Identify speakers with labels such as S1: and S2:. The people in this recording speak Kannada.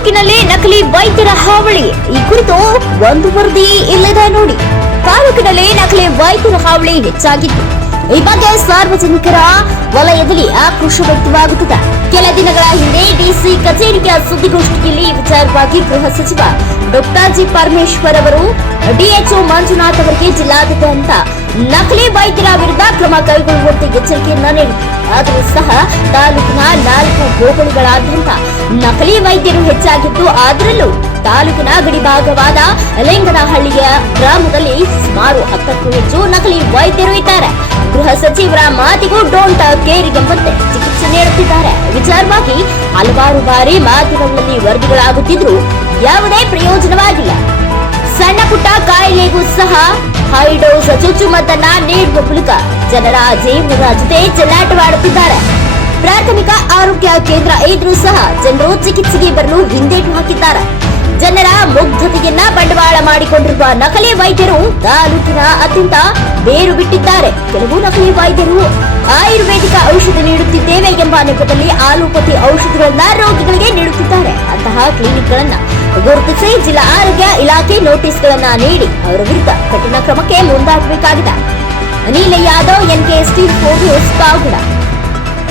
S1: ತಾಲೂಕಿನಲ್ಲಿ ನಕಲಿ ವೈದ್ಯರ ಹಾವಳಿ. ಈ ಕುರಿತು ಒಂದು ವರದಿ ಇಲ್ಲದೆ ನೋಡಿ, ತಾಲೂಕಿನಲ್ಲಿ ನಕಲಿ ವೈದ್ಯರ ಹಾವಳಿ ಹೆಚ್ಚಾಗಿತ್ತು. ಈ ಬಗ್ಗೆ ಸಾರ್ವಜನಿಕರ ವಲಯದಲ್ಲಿ ಆಕ್ರೋಶ ವ್ಯಕ್ತವಾಗುತ್ತಿದೆ. ಕೆಲ ದಿನಗಳ ಹಿಂದೆ ಡಿಸಿ ಕಚೇರಿಯ ಸುದ್ದಿಗೋಷ್ಠಿಯಲ್ಲಿ ವಿಚಾರವಾಗಿ ಗೃಹ ಸಚಿವ ಡಾಕ್ಟರ್ ಜಿ ಪರಮೇಶ್ವರ್ ಅವರು ಡಿಎಚ್ಒ ಮಂಜುನಾಥ್ ಅವರಿಗೆ ಜಿಲ್ಲಾದ್ಯಂತ ನಕಲಿ ವೈದ್ಯರ ವಿರುದ್ಧ ಕ್ರಮ ಕೈಗೊಳ್ಳುವಂತೆ ಎಚ್ಚರಿಕೆಯನ್ನ ನೀಡಿದರು. ಆದರೂ ಸಹ ತಾಲೂಕಿನ ನಾಲ್ಕು ಹೋಬಳಿಗಳಾದ್ಯಂತ ನಕಲಿ ವೈದ್ಯರು ಹೆಚ್ಚಾಗಿದ್ದು ಅದರಲ್ಲೂ ತಾಲೂಕಿನ ಗಡಿಭಾಗವಾದ ಲಿಂಗನಹಳ್ಳಿಯ ಗ್ರಾಮದಲ್ಲಿ ಸುಮಾರು ಹತ್ತಕ್ಕೂ ಹೆಚ್ಚು ನಕಲಿ ವೈದ್ಯರು ಇದ್ದಾರೆ. ಗೃಹ ಸಚಿವರ ಮಾತಿಗೂ ಡೋಂಟ್ ಕೇರ್ ಎಂಬಂತೆ ಚಿಕಿತ್ಸೆ ನೀಡುತ್ತಿದ್ದಾರೆ. ವಿಚಾರವಾಗಿ ಹಲವಾರು ಬಾರಿ ಮಾಧ್ಯಮಗಳಲ್ಲಿ ವರದಿಗಳಾಗುತ್ತಿದ್ರೂ ಯಾವುದೇ ಪ್ರಯೋಜನವಾಗಿಲ್ಲ. ಸಣ್ಣ ಪುಟ್ಟ ಕಾಯಿಲೆಗೂ ಸಹ ಹೈಡೋಸ್ ಚುಚ್ಚುಮದ್ದನ್ನ ನೀಡುವ ಮೂಲಕ ಜನರ ಜೀವನದ ಜೊತೆ ಚೆಲ್ಲಾಟವಾಡುತ್ತಿದ್ದಾರೆ. ಪ್ರಾಥಮಿಕ ಆರೋಗ್ಯ ಕೇಂದ್ರ ಇದ್ರೂ ಸಹ ಜನರು ಚಿಕಿತ್ಸೆಗೆ ಬರಲು ಹಿಂದೇಟು ಹಾಕಿದ್ದಾರೆ. ಜನರ ಮುಗ್ಧತೆಯನ್ನ ಬಂಡವಾಳ ಮಾಡಿಕೊಂಡಿರುವ ನಕಲಿ ವೈದ್ಯರು ತಾಲೂಕಿನ ಅತ್ಯಂತ ಬೇರು ಬಿಟ್ಟಿದ್ದಾರೆ ಕೆಲವು ನಕಲಿ ವೈದ್ಯರು ಆಯುರ್ವೇದಿಕ ಔಷಧ ನೀಡುತ್ತಿದ್ದೇವೆ ಎಂಬ ನೆಪದಲ್ಲಿ ಆಲೋಪತಿ ಔಷಧಿಗಳನ್ನ ರೋಗಿಗಳಿಗೆ ನೀಡುತ್ತಿದ್ದಾರೆ. ಅಂತಹ ಕ್ಲಿನಿಕ್ಗಳನ್ನ ಗುರುತಿಸಿ ಜಿಲ್ಲಾ ಆರೋಗ್ಯ ಇಲಾಖೆ ನೋಟಿಸ್ಗಳನ್ನ ನೀಡಿ ಅವರ ವಿರುದ್ಧ ಕಠಿಣ ಕ್ರಮಕ್ಕೆ ಮುಂದಾಗಬೇಕಾಗಿದೆ. ಅನಿಲ ಯಾದವ್, ಎನ್ಕೆ ಸ್ಟೀಲ್ ಫೋರ್ ಹೋಗಿ ಪಾವಗಡ